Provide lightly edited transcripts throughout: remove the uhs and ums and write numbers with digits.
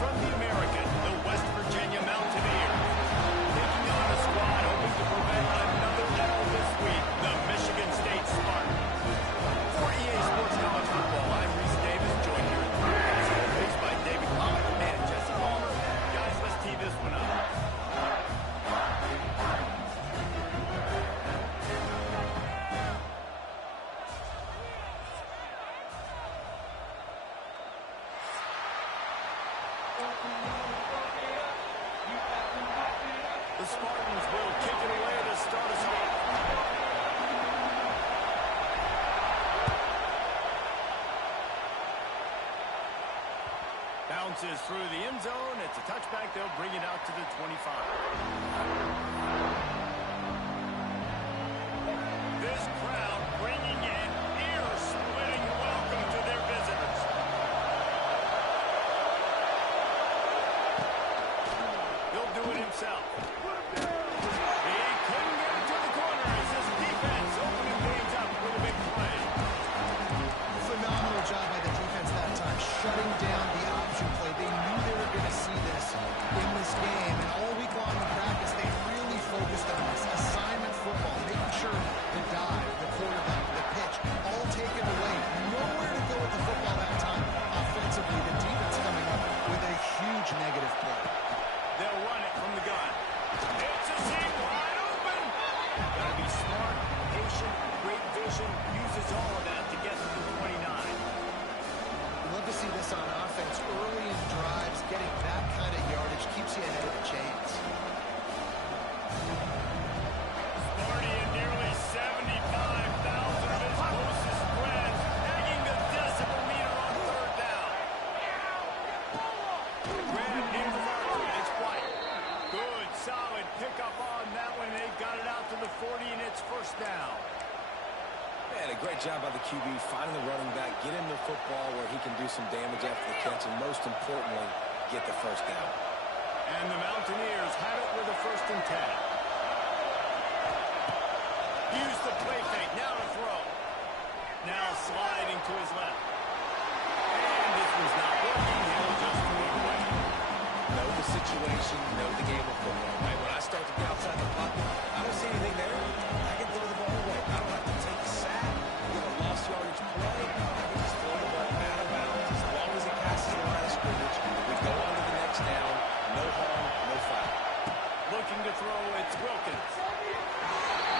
from the American, the West Virginia Mountaineers. Taking on a squad hoping to prevent another L this week, the Michigan State Spartans. For EA Sports College Football, I'm Reese Davis, joined here in the broadcast booth by David Pollack and Jesse Palmer. Guys, let's tee this one up. The Spartans will kick it away to start us off. Bounces through the end zone. It's a touchback. They'll bring it out to the 25. This crowd bringing an ear-splitting welcome to their visitors. He'll do it himself. He couldn't get it to the corner as this defense opening things up with a big play. Phenomenal job by the defense that time, shutting down the option play. They knew they were going to see this in this game, and all week long in practice, they really focused on this assignment football, making sure the dive, the quarterback, the pitch, all taken away. Nowhere to go with the football that time offensively. The defense coming up with a huge negative play. They'll run it from the gun. It's a seam wide open. Gotta be smart, patient, great vision. Uses all of that to get to the 29. Love to see this on offense early in drives. Getting that kind of yardage keeps you ahead of the chains. Sparty and nearly 75,000 of his closest friends hanging the decibel meter on third down. Grab near the marker. It's White. Good, solid pickup on that one. They've got it out to the 40, and it's first down. Man, a great job by the QB, finding the running back, get him the football where he can do some damage after the catch, and most importantly, get the first down. And the Mountaineers have it with a 1st and 10. Use the play fake, now to throw. Now sliding to his left. And this one's not working, he'll just throw it away. Know the situation, know the game of football. Right? When I start to get outside the pocket, I don't see anything there. I can throw the ball away. I don't have to take a sack, get a lost yardage play. I can just throw the ball out of bounds. As long as it passes the line of scrimmage, we go on to the next down. No harm, no foul. Looking to throw, it's Wilkins.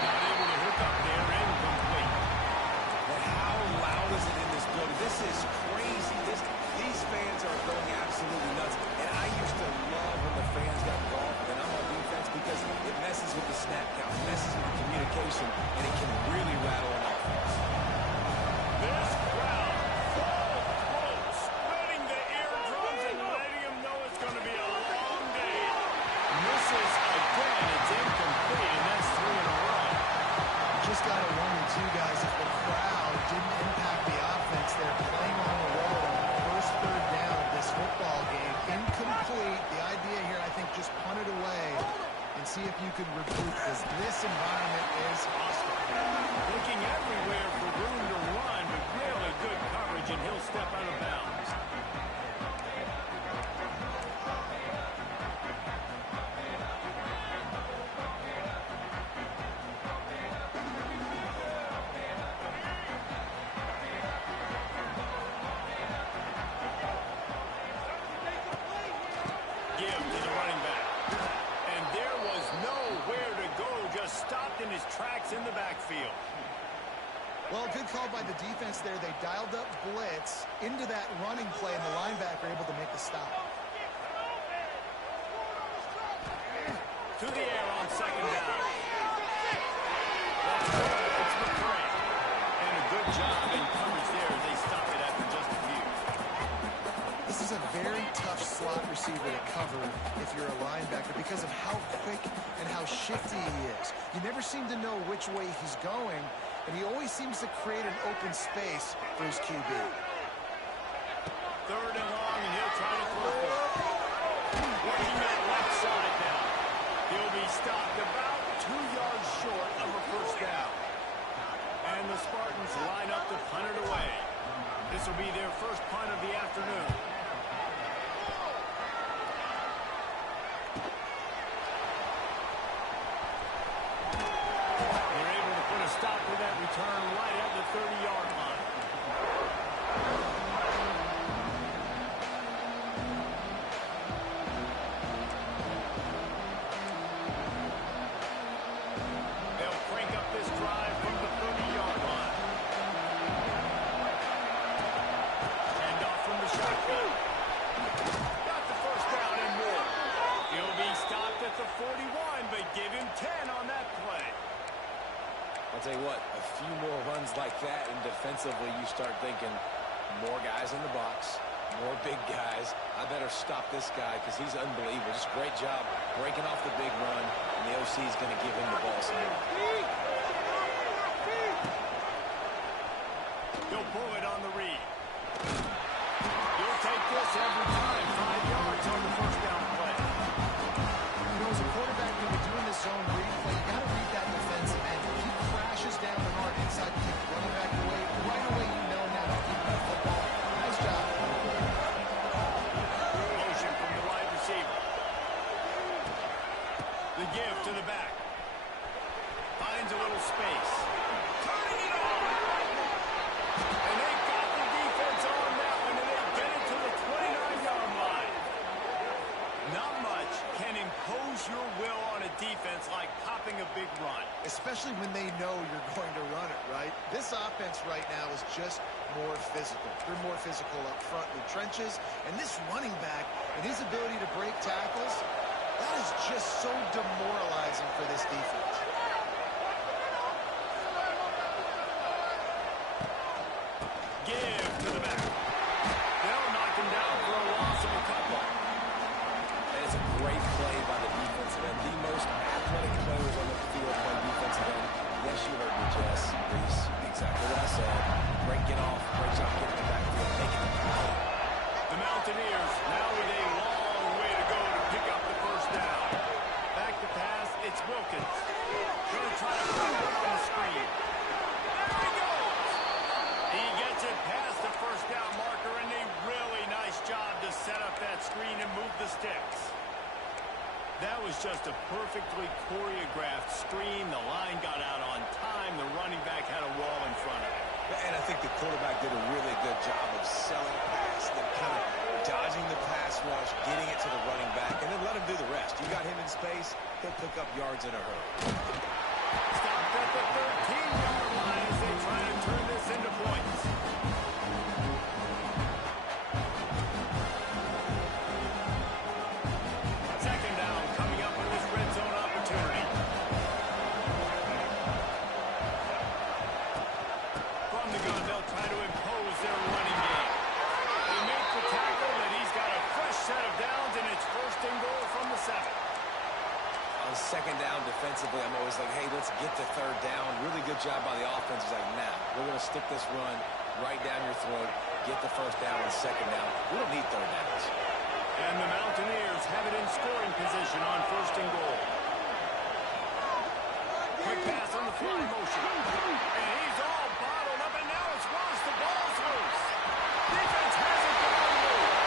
Not able to hook up there, incomplete. But how loud is it in this building? This is crazy. These fans are going absolutely nuts. And I used to love when the fans got involved and I'm on defense because it messes with the snap count, messes with the communication, and it can really rattle an offense. This crowd full throat, spreading the eardrums and letting them know it's going to be a long day. Misses again. It's incomplete, and that's 3 in a row. Just got a 1 and 2, guys. If the crowd didn't impact the offense, they're playing on the road on the first third down of this football game. Incomplete. The idea here, I think, just punt it away and see if you could recruit because this environment is hostile. Looking everywhere for room to run, but really good coverage, and he'll step out of bounds. Give to the running back. And there was nowhere to go, just stopped in his tracks in the backfield. Well, good call by the defense there. They dialed up blitz into that running play, and the linebacker able to make the stop. To the air on 2nd down. That's good. It's McCray. And a good job in coverage there. They stop it after just a few. This is a very tough slot receiver to cover if you're a linebacker because of how quick and how shifty he is. You never seem to know which way he's going, and he always seems to create an open space for his QB. 3rd and long, and he'll try to throw for it. Working that left side now. He'll be stopped about 2 yards short of a first down. And the Spartans line up to punt it away. This will be their first punt of the afternoon. defensively, you start thinking more guys in the box, more big guys. I better stop this guy because he's unbelievable. Just great job breaking off the big run, and the OC is going to give him the ball some more. He'll pull it on the read. You'll take this every time. 5 yards on the first down play. You know, as a quarterback, when you're doing this zone read play, you got to read that defensive end. If he crashes down the hard inside to take the running back away, right away you know now to keep that football. Nice job. Motion from the wide receiver. The give to the back. Finds a little space. Turning it on. And they got the defense on that one, and they get it to the 29-yard line. Not much can impose your will on a defense like popping a big run. Especially when they know you're going to run it, right? This offense right now is just more physical. They're more physical up front in the trenches. And this running back and his ability to break tackles, that is just so demoralizing for this defense. Give to the back. They'll knock him down for a loss of a couple. And it's a great play by the defensive end. The most athletic players on the field play defensive end. Yes, you heard me, Jess, Reese. Exactly what I said. Great get off. Great job getting the backfield, taking the play. The Mountaineers now with a long way to go to pick up the first down. Back to pass, it's Wilkins. Going to try to put it on the screen. There he goes! He gets it past the first down marker, and a really nice job to set up that screen and move the sticks. That was just a perfectly choreographed screen. The line got out on time. The running back had a wall in front of it. And I think the quarterback did a really good job of selling past them, kind of dodging the pass rush, getting it to the running back, and then let him do the rest. You got him in space, he'll pick up yards in a hurry. Stopped at the 13-yard line as they try to turn this into points. Second down coming up with this red zone opportunity. From the gun, they'll try to impose their running game. They make the tackle, and he's got a fresh set of downs, and it's first and goal from the 7. On second down defensively, I'm always like, hey, let's get to third down. Really good job by the offense. He's like, nah, we're going to stick this run right down your throat, get the first down and second down. We don't need third downs. And the Mountaineers have it in scoring position on first and goal. Quick pass on the fly motion. And he's all bottled up, and now it's worse. The ball's loose. Defense has it going loose.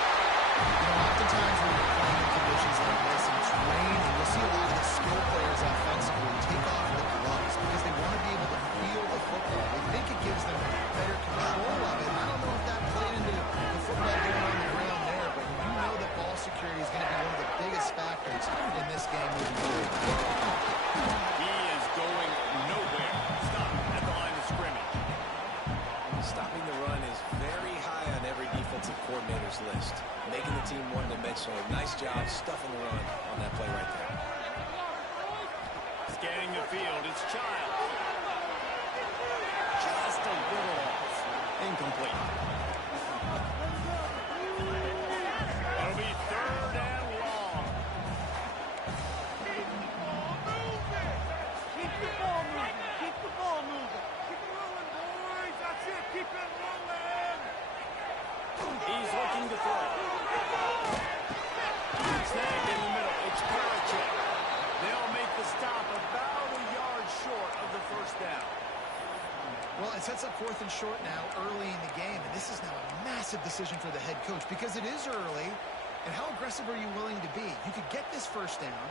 You know, oftentimes when you're playing in conditions like this and it's raining, you'll see a lot of the skill players offensively take off the gloves because they want to be able to feel the football. They think it gives them better control of it. I don't know if that played into the football going on the ground there, but you know that ball security is going to be one of the biggest factors in this game moving forward. He is going nowhere. Stop at the line of scrimmage. Stopping the run is very high on every defensive coordinator's list. Making the team one-dimensional. Nice job stuffing the run on that play right there. Scanning the field, it's Childs. Just a little off. Incomplete. It'll be third and long. Keep the ball moving. Keep the ball moving. Keep the ball moving. Keep it rolling, boys. That's it. Keep it rolling. He's looking to throw. Snagged in the middle. It's Belichick. They'll make the stop about a yard short of the first down. Well, it sets up fourth and short now early in the game, and this is now a massive decision for the head coach because it is early, and how aggressive are you willing to be? You could get this first down,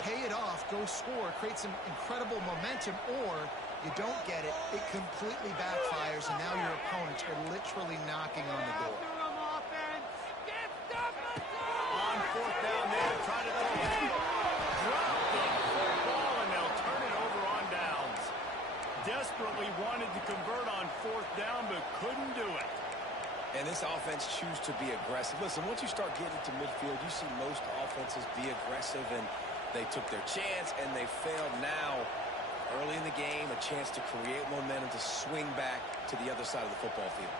pay it off, go score, create some incredible momentum, or you don't get it, it completely backfires, and now your opponents are literally knocking on the door. On fourth down there, try to throw it. Drop the ball, and they'll turn it over on downs. Desperately wanted to convert on fourth down, but couldn't do it. And this offense choose to be aggressive. Listen, once you start getting to midfield, you see most offenses be aggressive, and they took their chance, and they failed. Now, Early in the game, a chance to create momentum to swing back to the other side of the football field.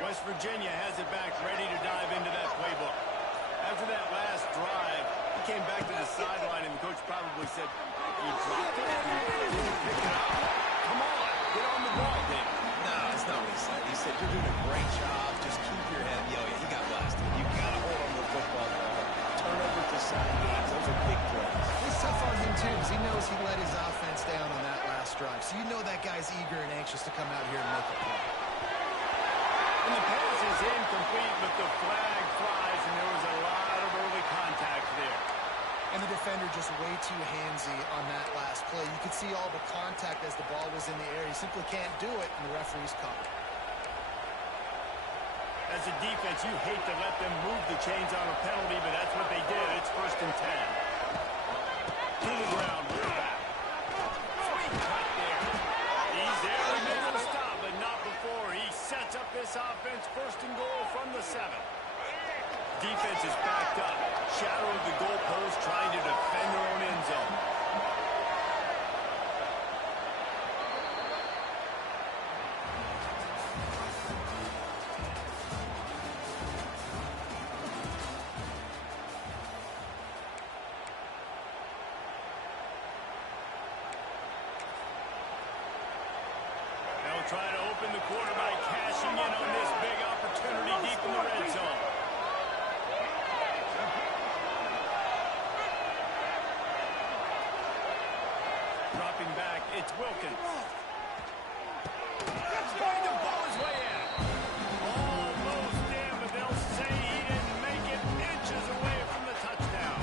West Virginia has it back, ready to dive into that playbook. After that last drive, he came back to the sideline, and the coach probably said, "You dropped it? You didn't pick it up? Come on, get on the ball, David." No, that's not what he said. He said, "You're doing a great job. Just keep your head." Yo, yeah, he got blasted. You got to hold on to the football ball. Turnovers decide games. Those are big plays. It's tough on him, too, because he knows he let his offense down on that last drive. So you know that guy's eager and anxious to come out here and make a play. And the pass is incomplete, but the flag flies, and there was a lot of early contact there. And the defender just way too handsy on that last play. You could see all the contact as the ball was in the air. He simply can't do it, and the referee's caught it. As a defense, you hate to let them move the chains on a penalty, but that's what they did. It's 1st and 10. To the ground, we're back. Sweet cut there. He's there, he makes the stop, but not before. He sets up this offense, 1st and goal from the 7. Defense is backed up, shadowing the goalpost, trying to defend their own end zone. They'll try to open the quarter by cashing in on this big opportunity deep in the red zone. Dropping back, it's Wilkins. That's going to blow his way in. Almost in, but they'll say he didn't make it, inches away from the touchdown.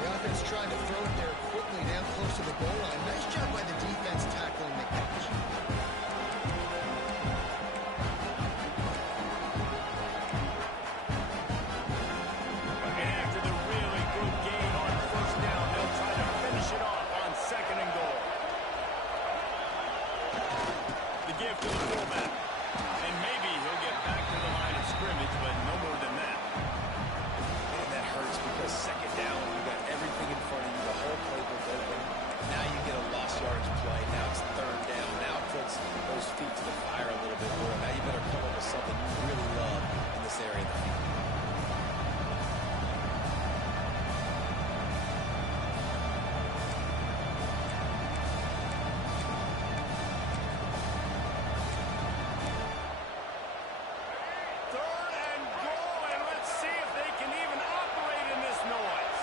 The offense trying to throw it there quickly down close to the goal line. Nice job by the defense tackling the catch. And after the really good gain on 1st down, they'll try to finish it off on 2nd and goal. The give to the fullback. And maybe he'll get back to the line of scrimmage, but no more than that. And that hurts because 2nd down, you got everything in front of you, the whole playbook open. Now you get a lost yardage play. Now it's 3rd down. Now it puts those feet to the fire a little bit more. Now you better come up with something you really love in this area of the field. Third and goal, and let's see if they can even operate in this noise.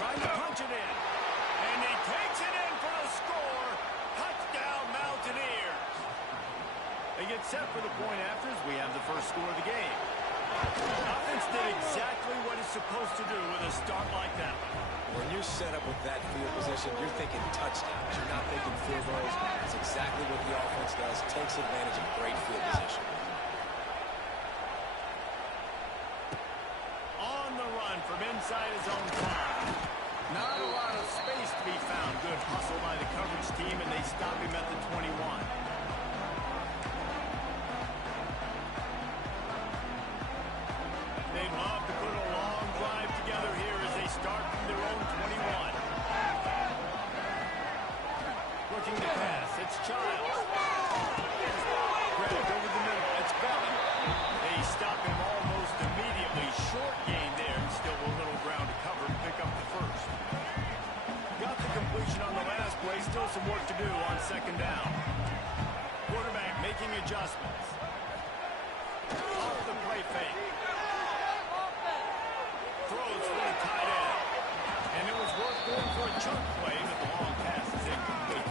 Trying to punch it in. And he takes it in for the score. Touchdown, Mountaineers. They get set for the point afters. We have the first score of the game. Offense did exactly what it's supposed to do with a start like that. When you're set up with that field position, you're thinking touchdowns. You're not thinking field goals. It's exactly what the offense does. Takes advantage of great field position. On the run from inside his own 5. Not a lot of space to be found. Good hustle by the coverage team, and they stop him at the 21. They'd love to put a long drive together here as they start from their own 21. Looking to pass, it's Childs. Grabbed over the middle, it's Bell. They stop him almost immediately. Short gain there, and still a little ground to cover and pick up the 1st. Got the completion on the last play, still some work to do on 2nd down. Quarterback making adjustments. Off the play fake. Throws for the tight end. And it was worth going for a chunk play, but the long pass is incomplete.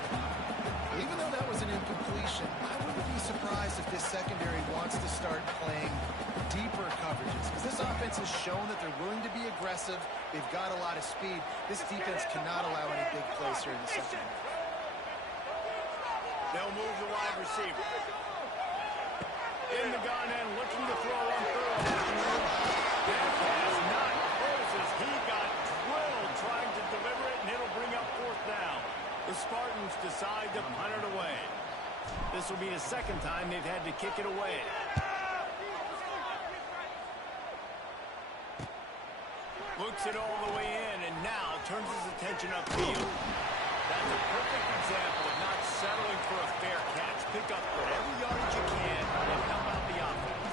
Even though that was an incompletion, I wouldn't be surprised if this secondary wants to start playing deeper coverages, because this offense has shown that they're willing to be aggressive. They've got a lot of speed. This defense cannot allow any big plays here in the second half. They'll move the wide receiver. In the gun and looking to throw on 3rd down. That pass not close as he got drilled trying to deliver it, and it'll bring up 4th down. This This will be the second time they've had to kick it away. Looks it all the way in, and now turns his attention upfield. That's a perfect example of not settling for a fair catch. Pick up whatever yardage you can and help out the offense.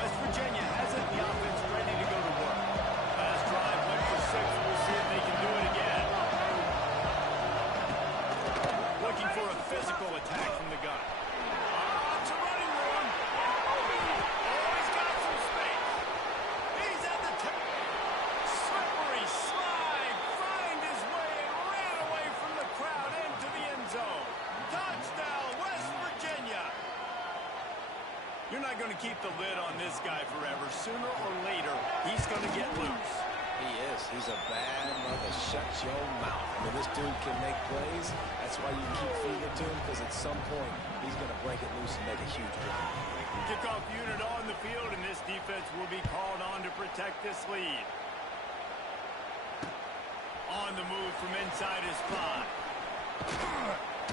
West Virginia has it. The offense ready to go to work. Last drive went for 6. We'll see if they can do it again. Looking for a physical attack from the gun. It's a running one. Oh, he's got some space. He's at the top. Slippery slide. Find his way and ran away from the crowd into the end zone. Touchdown, West Virginia. You're not going to keep the lid on this guy forever. Sooner or later, he's going to get loose. He is. He's a bad mother. Shut your mouth. I mean, this dude can make plays. That's why you keep feeding it to him, because at some point, he's going to break it loose and make a huge play. Kickoff unit on the field, and this defense will be called on to protect this lead. On the move from inside his 5.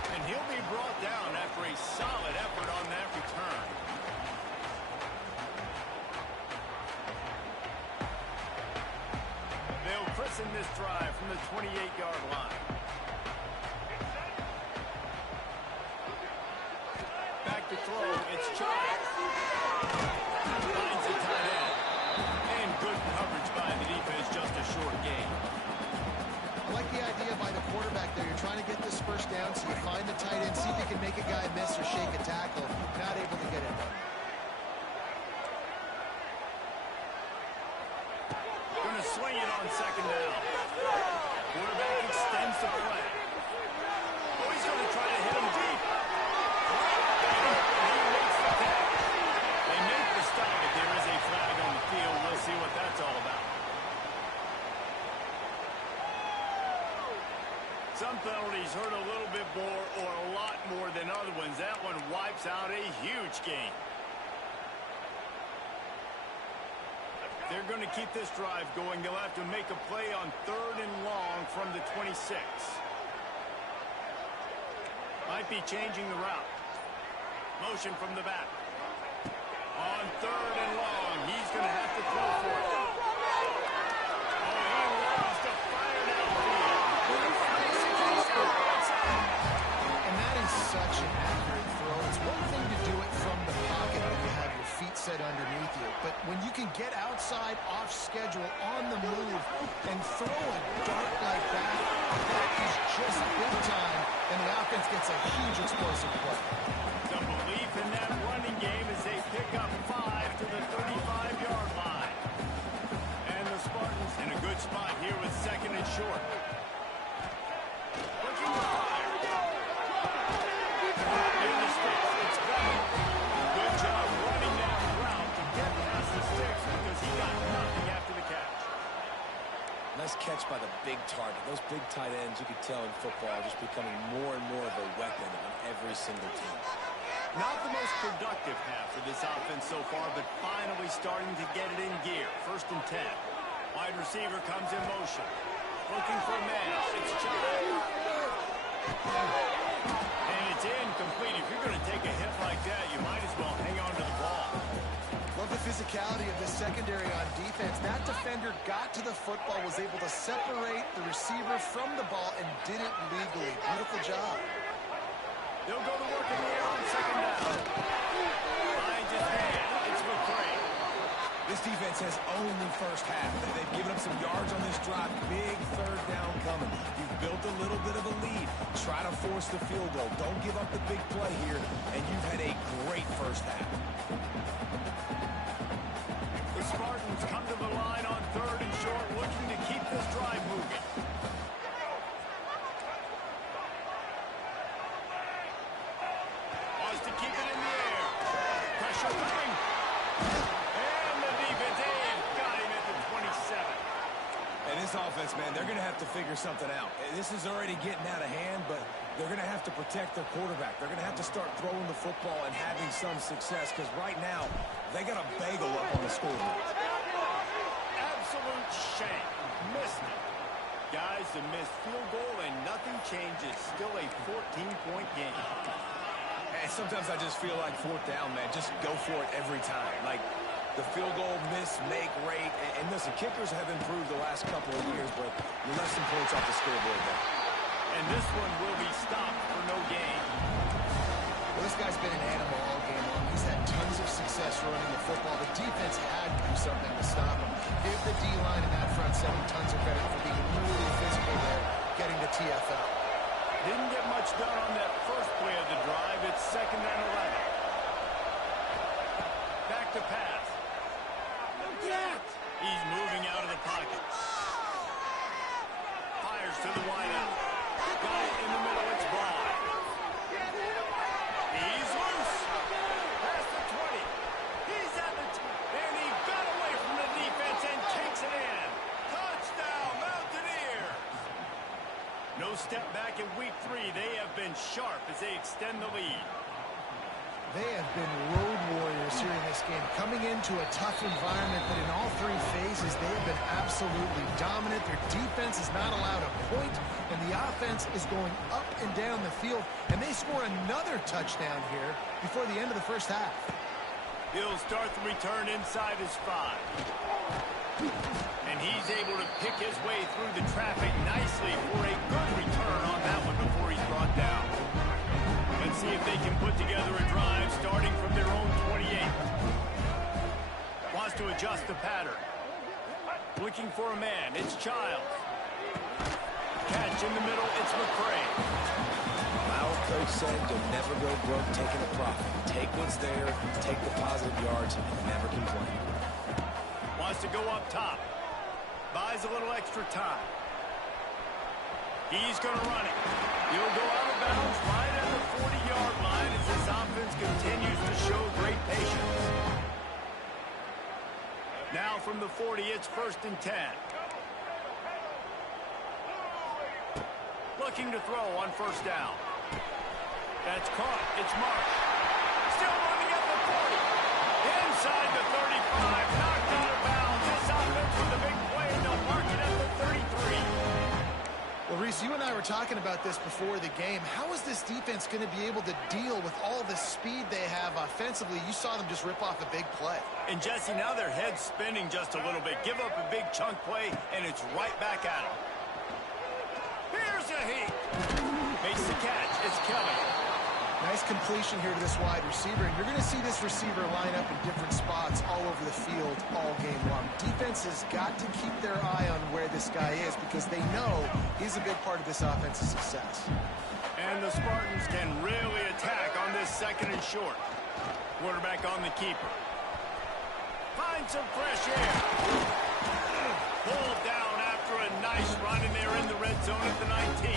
And he'll be brought down after a solid effort on that return. They'll christen this drive from the 28-yard line. Back to throw, it's Childs. Finds the tight end. And good coverage by the defense, just a short gain. I like the idea by the quarterback there. You're trying to get this first down, so you find the tight end, see if you can make a guy miss or shake a tackle. Not able to get it done. Going to swing it on second down. Quarterback extends the play. Oh, he's going to try to hit him deep. He makes the catch. They make the stop, but there is a flag on the field. We'll see what that's all about. Some penalties hurt a little bit more or a lot more than other ones. That one wipes out a huge game. They're going to keep this drive going. They'll have to make a play on 3rd and long from the 26. Might be changing the route. Motion from the back. On 3rd and long, he's going to have to throw for it. Oh, he loves to fire downfield. And that is such an accurate throw. It's one thing to do it from the pocket when you have your feet set underneath you, but when you can get outside, off schedule, on the move, and throw a dart like that, that is just big time, and the offense gets a huge explosive play. The belief in that running game as they pick up 5 to the 35-yard line. And the Spartans in a good spot here with 2nd and short. Looking to fire. In the sticks, it's Bell. Good job running that route to get past the sticks because he got nothing after the catch. Nice catch by the big target. Those big tight ends, you can tell in football, are just becoming more and more of a weapon on every single team. Not the most productive half for this offense so far, but finally starting to get it in gear. 1st and 10. Wide receiver comes in motion. Looking for a man. It's Childs. And it's incomplete. If you're going to take a hit like that, you might as well hang on to the ball. Love the physicality of the secondary on defense. That defender got to the football, was able to separate the receiver from the ball, and did it legally. Beautiful job. They'll go to work in the air on 2nd down. Finds his man. It's McCray. This defense has owned the first half. They've given up some yards on this drive. Big 3rd down coming. You've built a little bit of a lead. Try to force the field goal. Don't give up the big play here, and you've had a great first half. The Spartans come to the line on 3rd and short, looking to keep this drive moving. Wants to keep it in the air. Pressure coming. And the defense got him at the 27. And this offense, man, they're going to have to figure something out. This is already getting out of hand, but they're going to have to protect their quarterback. They're going to have to start throwing the football and having some success, because right now, they got a bagel up on the scoreboard. Absolute Shank. Missed it. Guys, a missed field goal and nothing changes. Still a 14-point game. And sometimes I just feel like fourth down, man. Just go for it every time. Like the field goal miss, make rate. And listen, kickers have improved the last couple of years, but you left some points off the scoreboard there. And this one will be stopped for no gain. Well, this guy's been an animal all game long. He's had tons of success running the football. The defense had to do something to stop him. Give the D-line in that front seven tons of credit for being really physical there, getting the TFL. Didn't get much done on that first play of the drive. It's 2nd and 11. Back to pass. He's moving out of the pocket. Fires to the wideout. Got it in the middle. It's Braun. He's loose. Past the 20. He's at the 10. And he got away from the defense and takes it in. Touchdown, Mountaineers. No step back in week 3. They have been sharp as they extend the lead. They have been road warriors here in this game, coming into a tough environment, but in all 3 phases, they have been absolutely dominant. Their defense is not allowed a point, and the offense is going up and down the field, and they score another touchdown here before the end of the first half. He'll start the return inside his 5. And he's able to pick his way through the traffic nicely for a good return on that one before he's brought down. Let's see if they can put together a drive starting from their own 28. Wants to adjust the pattern. Looking for a man. It's Childs. Catch in the middle. It's McCray. My old coach said you'll never go broke taking a profit. Take what's there, take the positive yards, and never complain. Wants to go up top. Buys a little extra time. He's going to run it. He'll go out of bounds right at the 40-yard line as this offense continues to show great patience. Now from the 40, it's 1st and 10. Looking to throw on 1st down. That's caught. It's Marsh. Still running at the 40. Inside the 35. Knocked out of bounds. This offense with a big play, and they'll mark it at the 33. Well, Reese, you and I were talking about this before the game. How is this defense going to be able to deal with all the speed they have offensively? You saw them just rip off a big play. And, Jesse, now their head's spinning just a little bit. Give up a big chunk play, and it's right back at them. Here's a heat. Makes the catch. It's Kelly. Nice completion here to this wide receiver. And you're going to see this receiver line up in different spots all over the field all game long. Defense has got to keep their eye on where this guy is because they know he's a big part of this offense's success. And the Spartans can really attack on this 2nd and short. Quarterback on the keeper. Find some fresh air. Pulled down after a nice run, and they're in the red zone at the 19.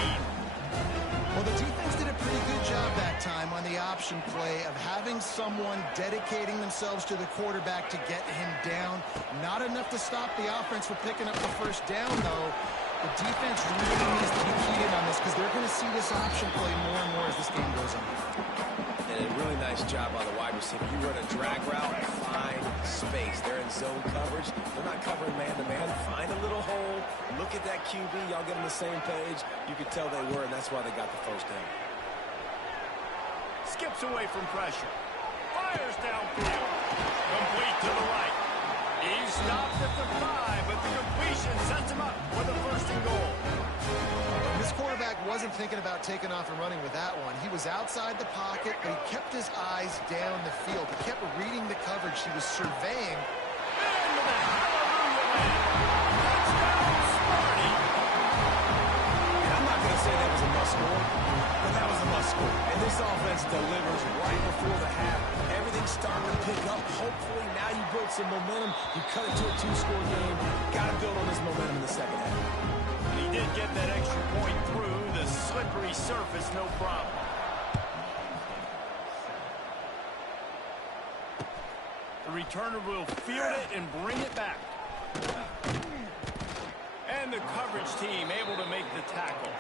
Well, the defense did a pretty good job that time on the option play of having someone dedicating themselves to the quarterback to get him down. Not enough to stop the offense from picking up the 1st down, though. The defense really needs to be keyed in on this because they're going to see this option play more and more as this game goes on. And a really nice job by the wide receiver. You run a drag route, find space. They're in zone coverage. They're not covering man-to-man. Find a little hole. Look at that QB. Y'all get on the same page. You could tell they were, and that's why they got the 1st down. Skips away from pressure. Fires downfield. Complete to the right. He stopped at the 5, but the completion sets him up for the 1st and goal. This quarterback wasn't thinking about taking off and running with that one. He was outside the pocket, but he kept his eyes down the field. He kept reading the coverage. He was surveying. Into the hallelujah land. Touchdown, Sparty. And I'm not going to say that was a must-score, but that was a must-score. And this offense delivers right before the half. Everything's starting to pick up. Hopefully now you build some momentum. You cut it to a 2-score game. Got to build on this momentum in the 2nd half. He did get that extra point through the slippery surface, no problem. The returner will field it and bring it back. And the coverage team able to make the tackle.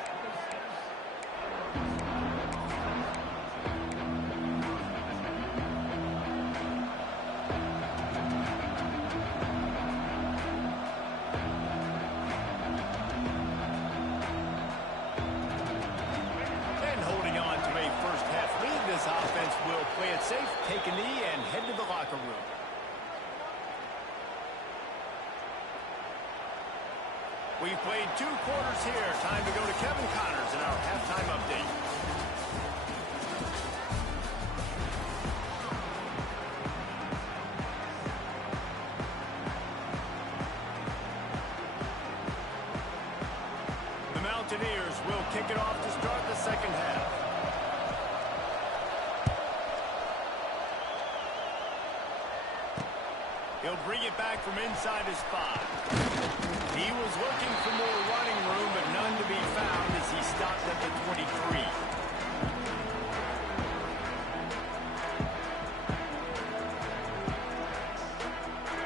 We've played 2 quarters here. Time to go to Kevin Connors in our halftime update. The Mountaineers will kick it off to start the second half. He'll bring it back from inside his 5. He was looking for more running room, but none to be found as he stopped at the 23.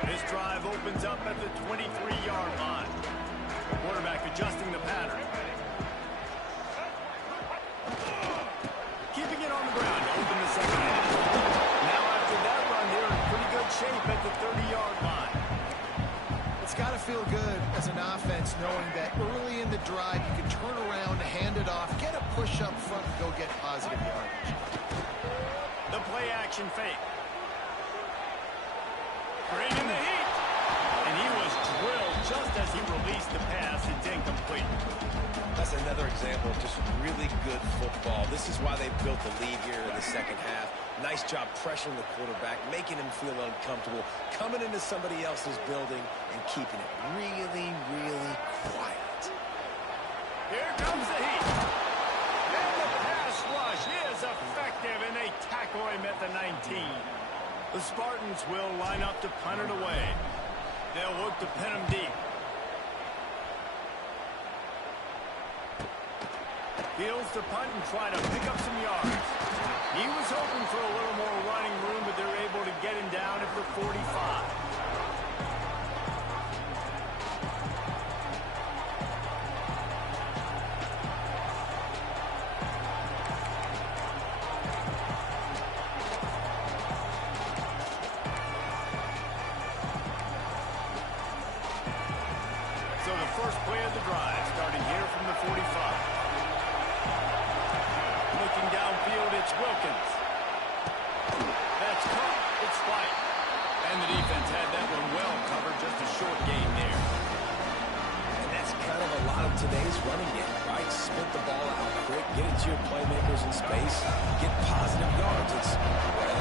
This drive opens up at the 23-yard line. Quarterback adjusting the pattern. Keeping it on the ground to open the second half. Now after that run, they're in pretty good shape at the 30-yard line. It's got to feel good as an offense knowing that early in the drive you can turn around, hand it off, get a push up front, and go get positive yardage. The play action fake. Bringing the heat. And he was drilled just as he released the pass. It's incomplete. That's another example of just really good football. This is why they built the lead here in the second half. Nice job pressuring the quarterback, making him feel uncomfortable, coming into somebody else's building and keeping it really, really quiet. Here comes the heat. And the pass rush is effective, and they tackle him at the 19. The Spartans will line up to punt it away. They'll look to pin him deep. Fields to punt and try to pick up some yards. He was hoping for a little more running room, but they're able to get him down at the 45. So the first play of the drive, starting here from the 45. Looking downfield, it's Wilkins. That's caught. It's White. And the defense had that one well covered. Just a short gain there. And that's kind of a lot of today's running game, right? Spit the ball out quick, get it to your playmakers in space, get positive yards. It's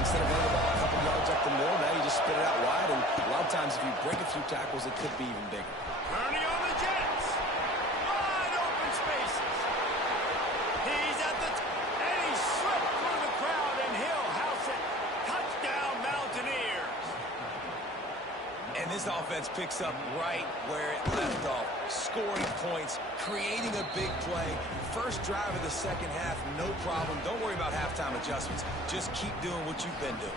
instead of running the ball a couple yards up the middle, now you just spit it out wide. And a lot of times if you break a few tackles, it could be even bigger. Ernie on the Jets. Wide open spaces. He's at the and he slipped through the crowd, and he'll house it. Touchdown, Mountaineers. And this offense picks up right where it left off. Scoring points, creating a big play. First drive of the second half, no problem. Don't worry about halftime adjustments. Just keep doing what you've been doing.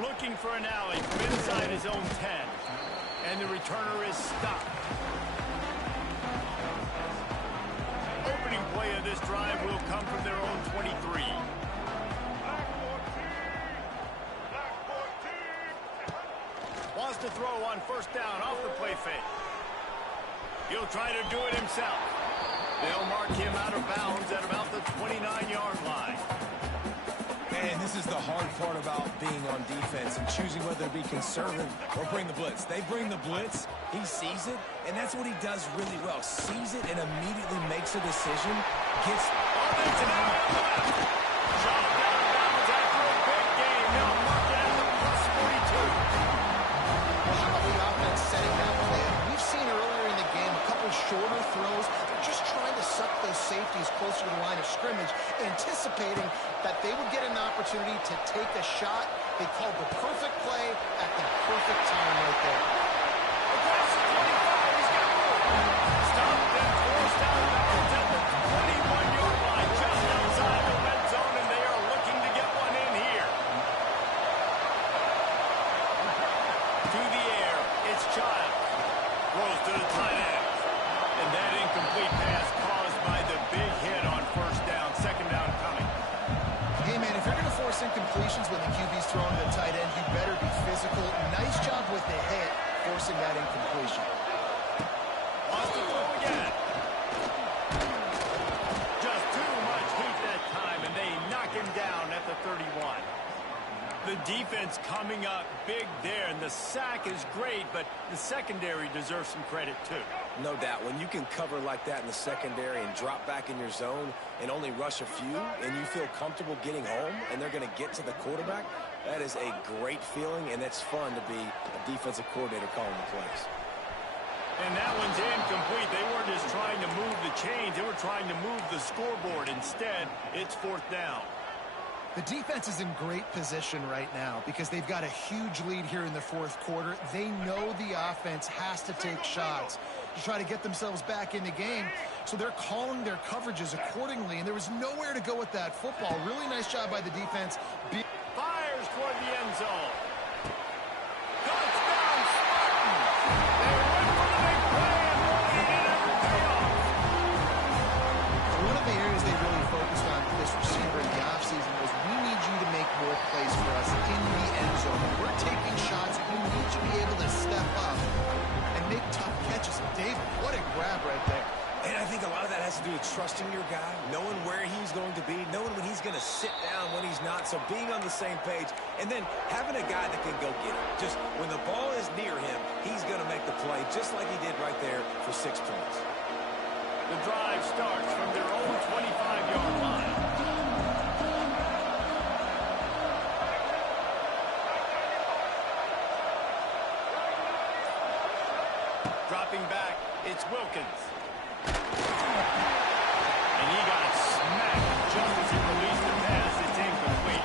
Looking for an alley from inside his own 10. And the returner is stopped. Opening play of this drive will come from their own 23. Wants to throw on first down off the play fake. He'll try to do it himself. They'll mark him out of bounds at about the 29-yard line. Man, this is the hard part about being on defense and choosing whether to be conservative or bring the blitz. They bring the blitz, he sees it, and that's what he does really well. Sees it and immediately makes a decision. Gets Shot down bounds after a big game. They'll mark it at the plus 42. Well, how about the offense setting that play up? We've seen earlier in the game a couple shorter throws. They're just trying to suck those safeties closer to the line of scrimmage, anticipating that they would get an opportunity to take a shot. They called the perfect play at the perfect time right there. Across the 25, he's got room. Stopped and forced out of bounds at the 21-yard line, just outside the red zone, and they are looking to get one in here. To the air, it's Child. Throws to the tight end. And that incomplete pass caused by the big hit on first down. Second down coming. Hey, man, if you're going to force incompletions when the QB's throwing to the tight end, you better be physical. Nice job with the hit. defense coming up big there, and the sack is great, but the secondary deserves some credit too. No doubt. When you can cover like that in the secondary and drop back in your zone and only rush a few, and you feel comfortable getting home, and they're going to get to the quarterback, that is a great feeling, and it's fun to be a defensive coordinator calling the plays. And that one's incomplete. They weren't just trying to move the chains. They were trying to move the scoreboard. Instead, it's 4th down. The defense is in great position right now because they've got a huge lead here in the 4th quarter. They know the offense has to take shots to try to get themselves back in the game. So they're calling their coverages accordingly, and there was nowhere to go with that football. Really nice job by the defense. Fires toward the end zone. Touchdown, Spartans! They went for the big play, and boy, did it ever pay off. One of the areas they really focused on for this receiver in the offseason was we need you to make more plays for us in the end zone. When we're taking shots, we need to be able to step up and make tough catches. David, what a grab right there. And I think a lot of that has to do with trusting your guy, knowing where he's going to be, knowing when he's going to sit down, when he's not, so being on the same page, and then having a guy that can go get it. Just when the ball is near him, he's going to make the play, just like he did right there for 6 points. The drive starts from their own 25-yard line. Dropping back, it's Wilkins. And he got smacked just as he released the pass. It's incomplete.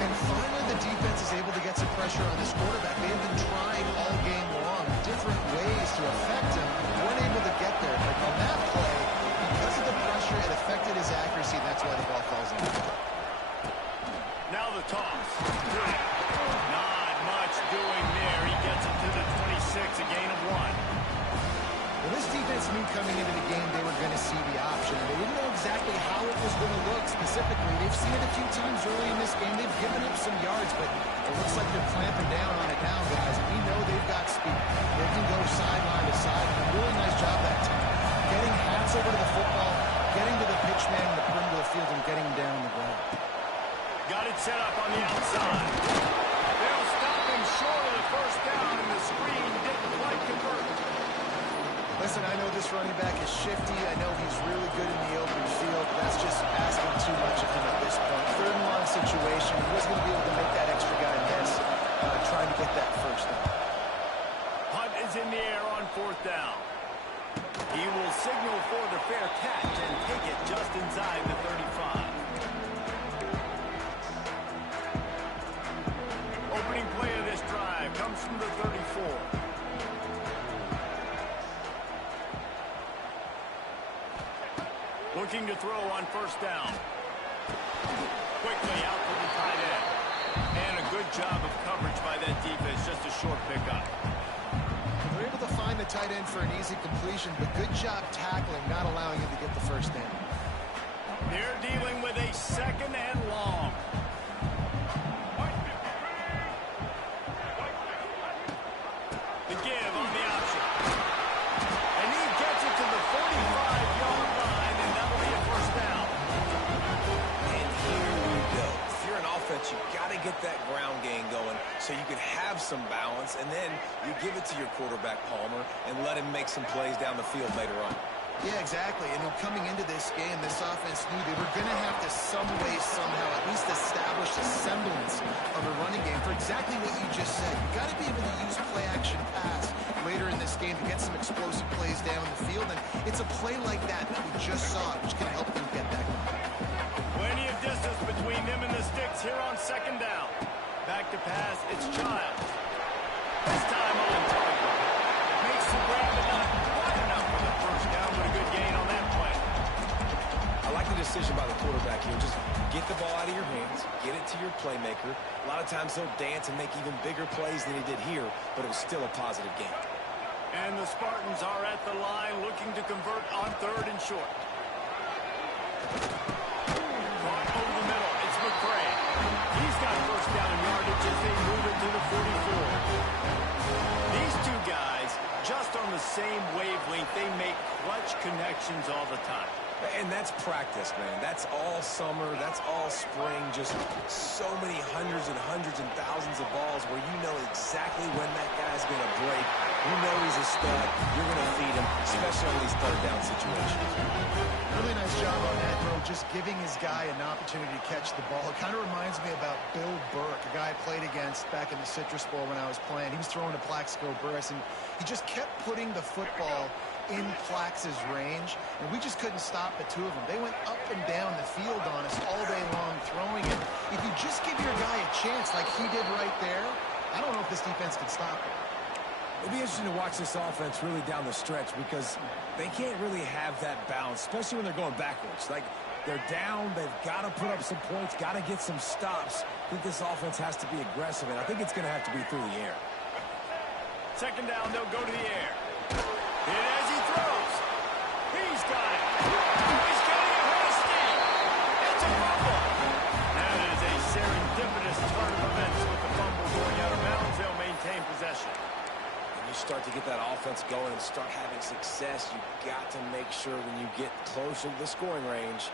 And finally, the defense is able to get some pressure on this quarterback. They have been trying all game long different ways to affect him. Weren't able to get there. But on that play, because of the pressure, it affected his accuracy, and that's why the ball falls in. Now the toss. Not much doing there. He gets it to the 26, a gain of 1. Well, this defense knew coming into the game they were going to see the option. They didn't know exactly how it was going to look specifically. They've seen it a few times early in this game. They've given up some yards, but it looks like they're clamping down on it now, guys. We know they've got speed. They can go sideline to sideline. Really nice job that time. Getting hats over to the football, getting to the pitch man in the perimeter of the field, and getting him down on the ground. Got it set up on the outside. They'll stop him short of the 1st down, and the screen didn't quite convert. Listen, I know this running back is shifty. I know he's really good in the open field, but that's just asking too much of him at this point. 3rd and long situation. He was going to be able to make that extra guy miss, trying to get that 1st down. Hunt is in the air on 4th down. He will signal for the fair catch and take it just inside the 35. Opening play of this drive comes from the 34. Looking to throw on 1st down. Quickly out for the tight end. And a good job of coverage by that defense. Just a short pickup. They're able to find the tight end for an easy completion, but good job tackling, not allowing him to get the 1st down. They're dealing with a 2nd and long. The give on the option. And he gets it to the 45-yard line, and that'll be a 1st down. And here we go. If you're an offense, you've got to get that ground game going so you can have some balance, and then you give it to your quarterback, Palmer, and let him make some plays down the field later on. Yeah, exactly. And coming into this game, this offense knew they were going to have to some way, somehow, at least establish a semblance of a running game for exactly what you just said. You got to be able to use play-action pass later in this game to get some explosive plays down the field. And it's a play like that that we just saw, which can help them get that going. Plenty of distance between them and the sticks here on 2nd down. Back to pass, it's Childs. This time on target. Makes the grab, but not quite enough for the 1st down, but a good gain on that play. I like the decision by the quarterback here. Just get the ball out of your hands, get it to your playmaker. A lot of times he'll dance and make even bigger plays than he did here, but it was still a positive game. And the Spartans are at the line looking to convert on 3rd and short. Caught over the middle. It's McCray. He's got 1st down yardage as they move it to the 44. These two guys, just on the same wavelength, they make clutch connections all the time. And that's practice, man. That's all summer. That's all spring. Just so many hundreds and thousands of balls where you know exactly when that guy's going to break. You know he's a stud. You're going to feed him, especially on these third down situations. Really nice job on that throw, just giving his guy an opportunity to catch the ball. It kind of reminds me about Bill Burke, a guy I played against back in the Citrus Bowl when I was playing. He was throwing to Plaxico Burress, and he just kept putting the football in Plax's range, and we just couldn't stop the two of them. They went up and down the field on us all day long throwing it. If you just give your guy a chance like he did right there, I don't know if this defense can stop it. It'll be interesting to watch this offense really down the stretch because they can't really have that balance, especially when they're going backwards. Like, they're down, they've got to put up some points, got to get some stops. I think this offense has to be aggressive, and I think it's going to have to be through the air. Second down, they'll go to the air. And as he throws, he's got it. He's getting ahead of steam. It's a fumble. That is a serendipitous turn of events with the fumble going out of bounds. They'll maintain possession. When you start to get that offense going and start having success, you've got to make sure when you get closer to the scoring range,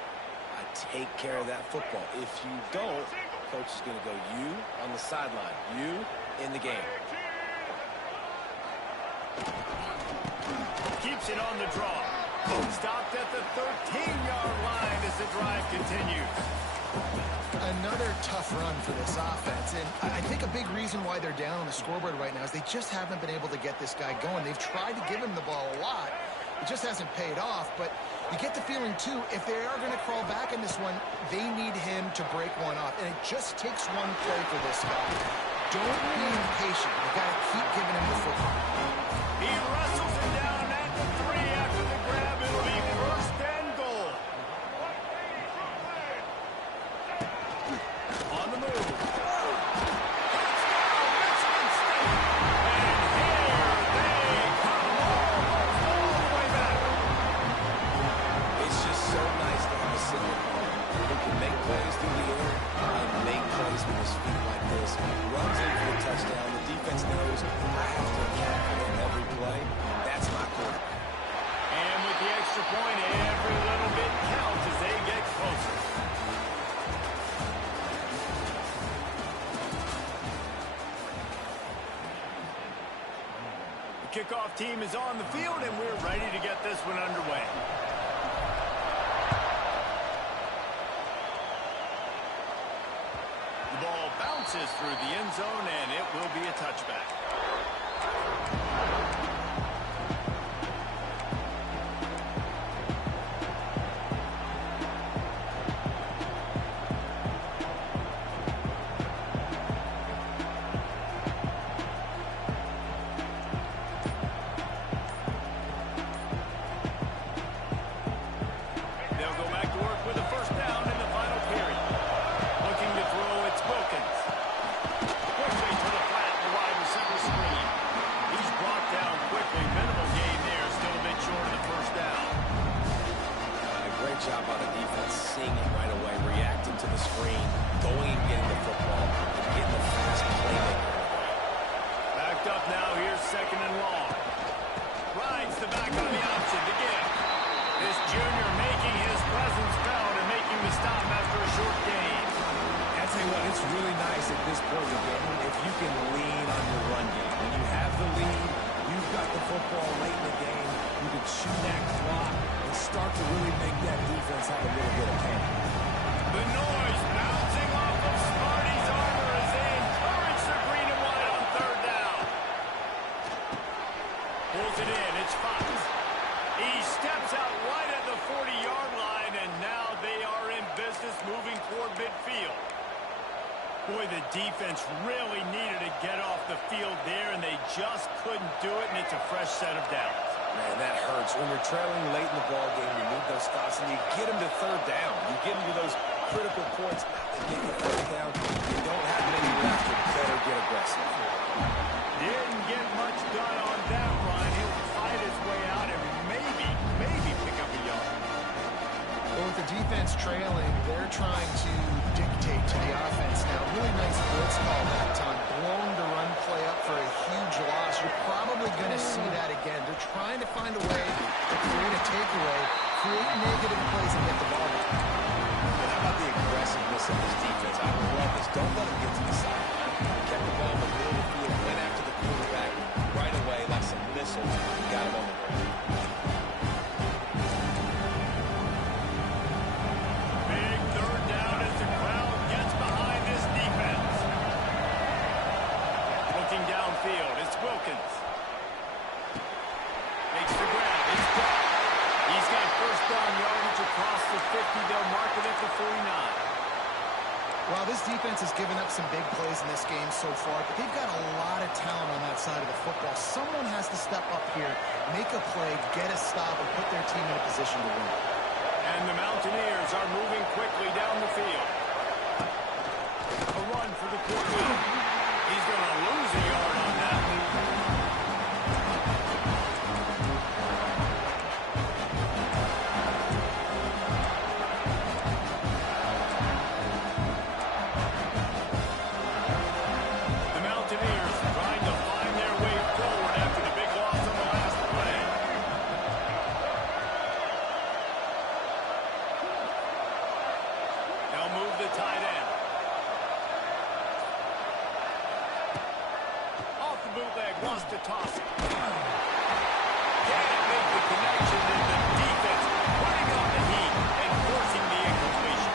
take care of that football. If you don't, coach is going to go you on the sideline, you in the game. Keeps it on the draw. Stopped at the 13-yard line as the drive continues. Another tough run for this offense, and I think a big reason why they're down on the scoreboard right now is they just haven't been able to get this guy going. They've tried to give him the ball a lot. It just hasn't paid off, but you get the feeling, too, if they are going to crawl back in this one, they need him to break one off, and it just takes one play for this guy. Don't be impatient. You've got to keep giving him the football. He wrestles it down at the 3 after the grab. It'll be first and goal. On the move. Michigan State. And here they come almost all the way back. It's just so nice to have a signal who can make plays through the air and make plays with his feet like this. Runs in for a touchdown. The defense knows I have to account for him every play. That's my quarterback. And with the extra point, every little bit counts as they get closer. The kickoff team is on the field, and we're ready to get this one underway. The ball bounces through the end zone, and it will be a touchback. They'll go back to work with a first down in the final period. Looking to throw, it's Wilkins. Quickly to the flat, the wide receiver screen. He's brought down quickly. Minimal gain there, still a bit short of the first down. Great job by the defense, seeing it right away, reacting to the screen, going and getting the football, and getting the fast playmaker. Backed up now, here's second and long. Rides the back on the option to give. This junior making his presence felt and making the stop after a short gain. I tell you what, it's really nice at this point in the game if you can lean on your run game. When you have the lead, you've got the football late in the game, you can chew that clock and start to really make that defense have a little bit of panic. The noise bouncing off of Smarty's armor as they encourage the green and white on third down. Pulls it in, it's Fox. He steps out right at the 40-yard line, and now they are in business moving toward midfield. Boy, the defense really needed to get off the field there, and they just couldn't do it, and it's a fresh set of downs. Man, that hurts. When you're trailing late in the ball game, you need those stops, and you get them to third down. You get them to those critical points. They get you third down. You don't have many left. You better get aggressive. Didn't get much done on that run. He'll fight his way out and maybe pick up a yard. Well, with the defense trailing, they're trying to dictate to the offense now. Really nice blitz call that time. Blowing the run play up for a huge loss. You're probably going to see that again. They're trying to find a way to create a takeaway, create negative plays and get the ball back. And how about the aggressiveness of this defense? I love this. Don't let them get to the sideline. Kept the ball in the middle of the field, went after the quarterback right away like some missiles. Got him on the ground. Big third down as the crowd gets behind this defense. Looking downfield, it's Wilkins. Makes the grab, it's caught. He's got first down yardage across the 50. They'll mark it at the 49. Well, this defense has given up some big plays in this game so far, but they've got a lot of talent on that side of the football. Someone has to step up here, make a play, get a stop, and put their team in a position to win. And the Mountaineers are moving quickly down the field. A run for the quarterback. He's going to lose a yard on that. The Mountaineers trying to find their way forward after the big loss on the last play. They'll move the tight end. Off the bootleg, wants to toss it. Can't make the connection, and the defense putting on the heat and forcing the incompletion.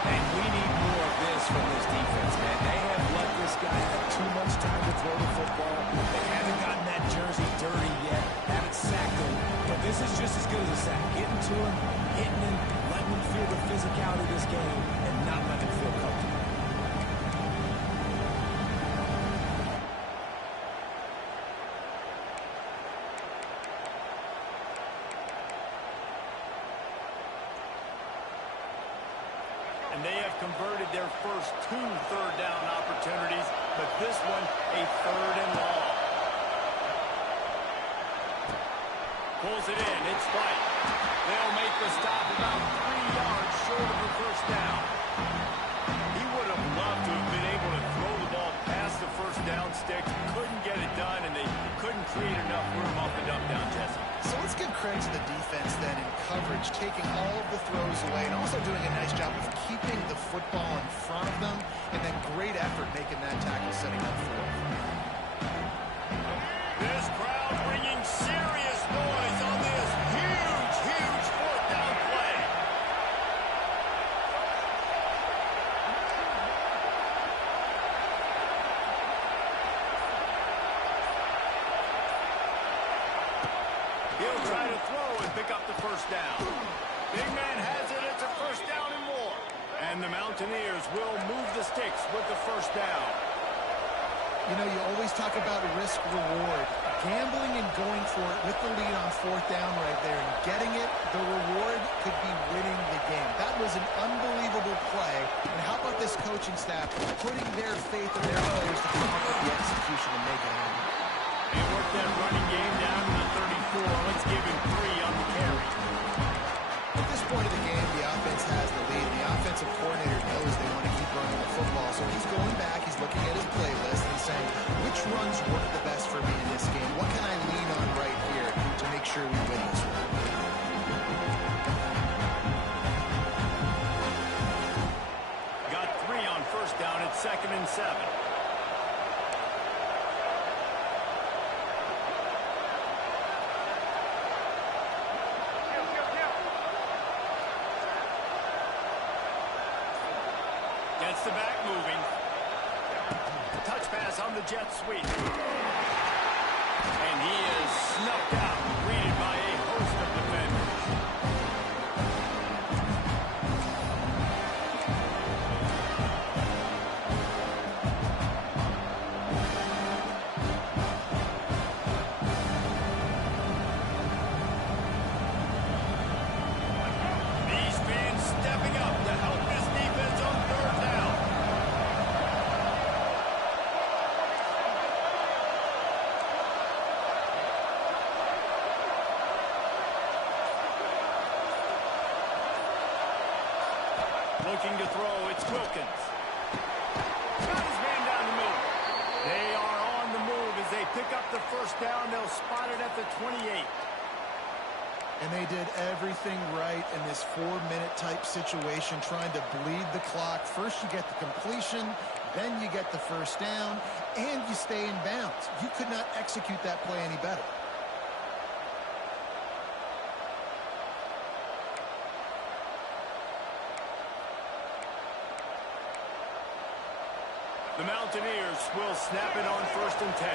And we need more of this from this defense, man. They have let this guy have too much time to throw the football. They haven't gotten that jersey dirty yet, haven't sacked him. But this is just as good as a sack. Getting to him, hitting him, letting him feel the physicality of this game, and not letting him feel comfortable. And they have converted their first 2 third down opportunities, but this one a 3rd and long. Pulls it in, it's White. They'll make the stop about 3 yards short of the first down. He would have loved to have been able to throw the ball past the first down stick, couldn't get it done, and they couldn't create enough room off the dump down, Jesse. So let's give credit to the defense then in coverage, taking all of the throws away and also doing a nice job of keeping the football in front of them, and then great effort making that tackle, setting up fourth. This crowd bringing serious noise on this huge, huge 4th down play. He'll try to throw and pick up the first down. Big man has it. It's a first down and more. And the Mountaineers will move the sticks with the first down. You know, you always talk about risk-reward. Gambling and going for it with the lead on 4th down right there and getting it, the reward could be winning the game. That was an unbelievable play. And how about this coaching staff putting their faith in their players to come up with the execution and make it happen? They work that running game down to the 34. Let's give him 3 on the carry. At this point of the game, the offense has the lead. The offensive coordinator knows they want to keep running the football. So he's going back, he's looking at his playlist, and he's saying, which runs work the best for me in this game? What can I lean on right here to make sure we win this one? Got 3 on first down at 2nd and 7. Gets the back moving. Touch pass on the jet sweep. And he is snuffed out, greeted by a host of defenders. These fans stepping up to help this defense on 3rd down. Looking to throw, it's Wilkins. Got his man down the middle. They are on the move as they pick up the first down. They'll spot it at the 28. And they did everything in this 4-minute type situation, trying to bleed the clock. First you get the completion, then you get the first down, and you stay in bounds. You could not execute that play any better. The Mountaineers will snap it on 1st and 10.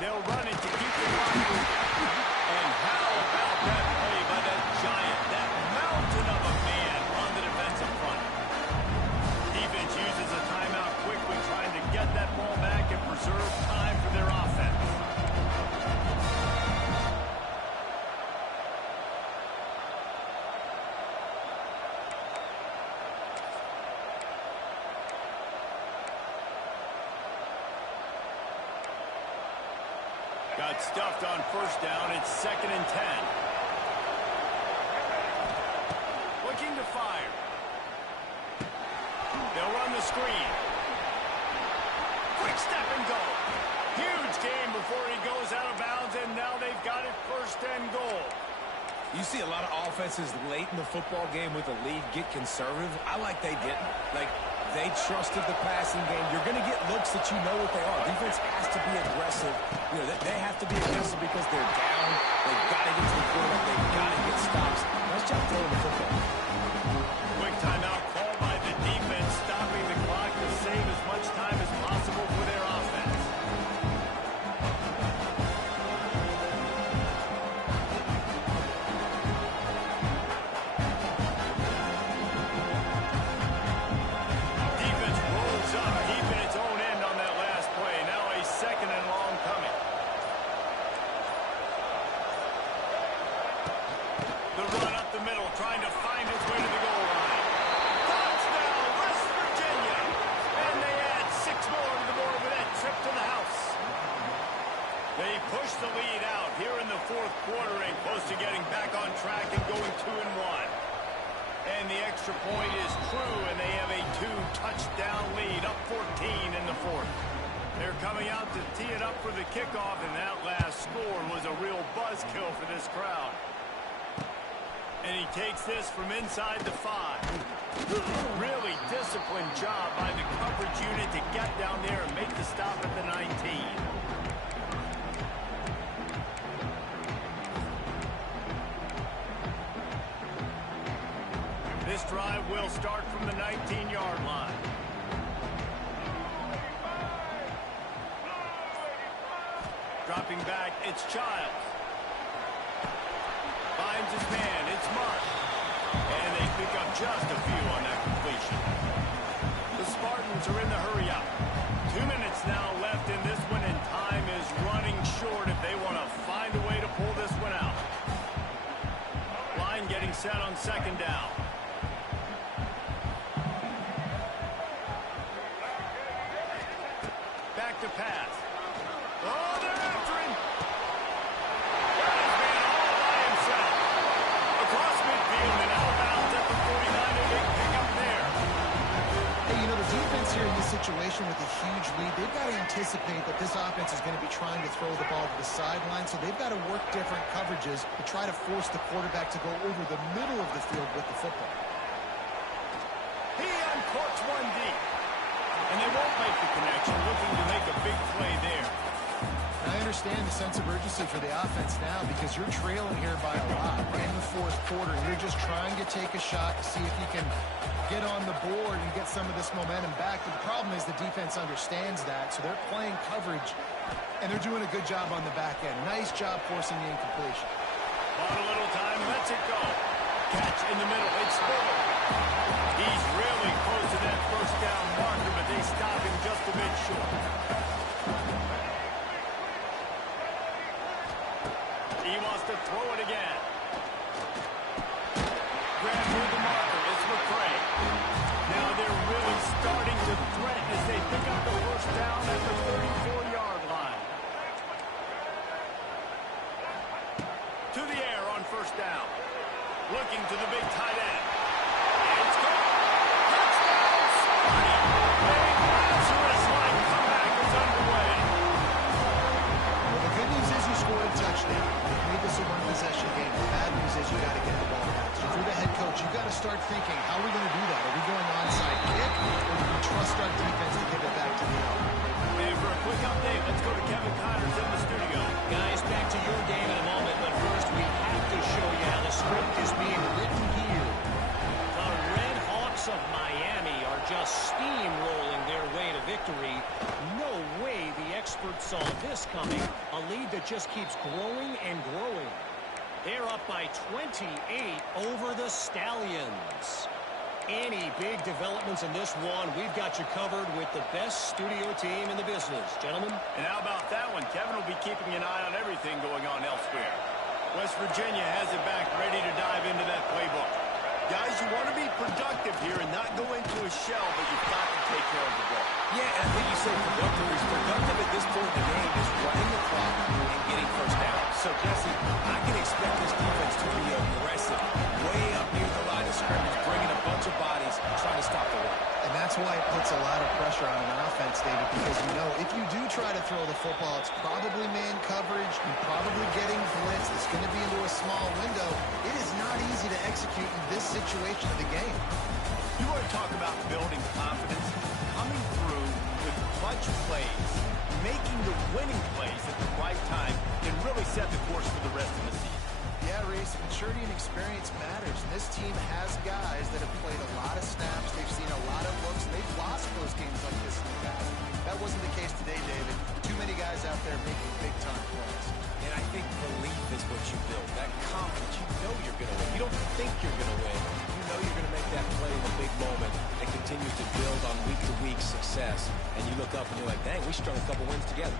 They'll run it to keep the clock moving. And how about that play by that giant, that mountain of a man on the defensive front? Defense uses a timeout quickly, trying to get that ball back and preserve time for their offense. Got stuffed on 1st down. It's 2nd and 10. Looking to fire. They'll run the screen. Quick step and go. Huge game before he goes out of bounds, and now they've got it 1st and goal. You see a lot of offenses late in the football game with a lead get conservative. I like they didn't. Like, they trusted the passing game. You're going to get looks that you know what they are. Defense has to be aggressive. You know, they have to be aggressive because they're down. They've got to get to the quarterback. They've got to get stops. Nice job throwing the football. Quick timeout called by the defense, stopping the clock to save as much time as possible for their offense. Defense rolls up, keeping its own end on that last play. Now a 2nd and long coming. The run up the middle, trying to find its way to the goal line. Touchdown, West Virginia! And they add 6 more to the board with that trip to the house. They push the lead out here in the 4th quarter and close to getting back on track and going 2-1. And the extra point is true, and they have a 2-touchdown lead, up 14 in the 4th. They're coming out to tee it up for the kickoff, and that last score was a real buzzkill for this crowd. And he takes this from inside the 5. Really disciplined job by the coverage unit to get down there and make the stop at the 19. This drive will start from the 19-yard line. Dropping back, it's Childs. Finds his man, it's Mark. And they pick up just a few on that completion. The Spartans are in the hurry up. 2 minutes now left in this one, and time is running short if they want to find a way to pull this one out. Line getting set on 2nd down. Back to pass. Oh, they're after him. Got his man all by himself. Across midfield and out of bounds at the 49, and big pickup there. Hey, you know, the defense here in this situation with a huge lead, they've got to anticipate that this offense is going to be trying to throw the ball to the sideline, so they've got to work different coverages to try to force the quarterback to go over the middle of the field with the football. He uncorks one deep. And they won't make the connection, looking to make a big play there. I understand the sense of urgency for the offense now because you're trailing here by a lot in the 4th quarter. You're just trying to take a shot to see if you can get on the board and get some of this momentum back. But the problem is the defense understands that, so they're playing coverage, and they're doing a good job on the back end. Nice job forcing the incompletion. On a little time, lets it go. Catch in the middle, it's Spiller. He's really close to that 1st down marker, but they stop him just a bit short. He wants to throw it again. Grab near the marker, it's McCray. Now they're really starting to threaten as they pick up the 1st down at the 34-yard line. To the air on 1st down. Looking to the big tight end. It's gone. Touchdown, Sparty. A Lazarus-like comeback is underway. start thinking, how are we going to do that? Are we going onside kick, or do we trust our defense to give it back to the own? And for a quick update, let's go to Kevin Connors in the studio. Guys, back to your game in a moment, but first we have to show you how the script is being written here. The Red Hawks of Miami are just steamrolling their way to victory. No way the experts saw this coming. A lead that just keeps growing and growing. They're up by 28 over the Stallions. Any big developments in this one, we've got you covered with the best studio team in the business. Gentlemen? And how about that one? Kevin will be keeping an eye on everything going on elsewhere. West Virginia has it back, ready to dive into that playbook. Guys, you want to be productive here and not go into a shell, but you've got to take care of the ball. Yeah, and I think you say productive. He's productive at this point in the game is running the clock and getting first down. So, Jesse, I can expect this defense to be aggressive, way up near the line of scrimmage, bringing a bunch of bodies, trying to stop the run. And that's why it puts a lot of pressure on an offense, David, because you know if you do try to throw the football, it's probably man coverage, you're probably getting blitzed, it's going to be into a small window. It is not easy to execute in this situation of the game. You want to talk about building confidence? Coming through with clutch plays, making the winning plays at the right time can really set the course for the rest of the season. Yeah, Reese, maturity and experience matters. And this team has guys that have played a lot of snaps. They've seen a lot of looks. They've lost close games like this in the past. That wasn't the case today, David. Too many guys out there making big-time plays. And I think belief is what you build. That confidence. You know you're going to win. You don't think you're going to win. You know you're going to make that play in a big moment that continues to build on week-to-week success. And you look up and you're like, dang, we strung a couple wins together.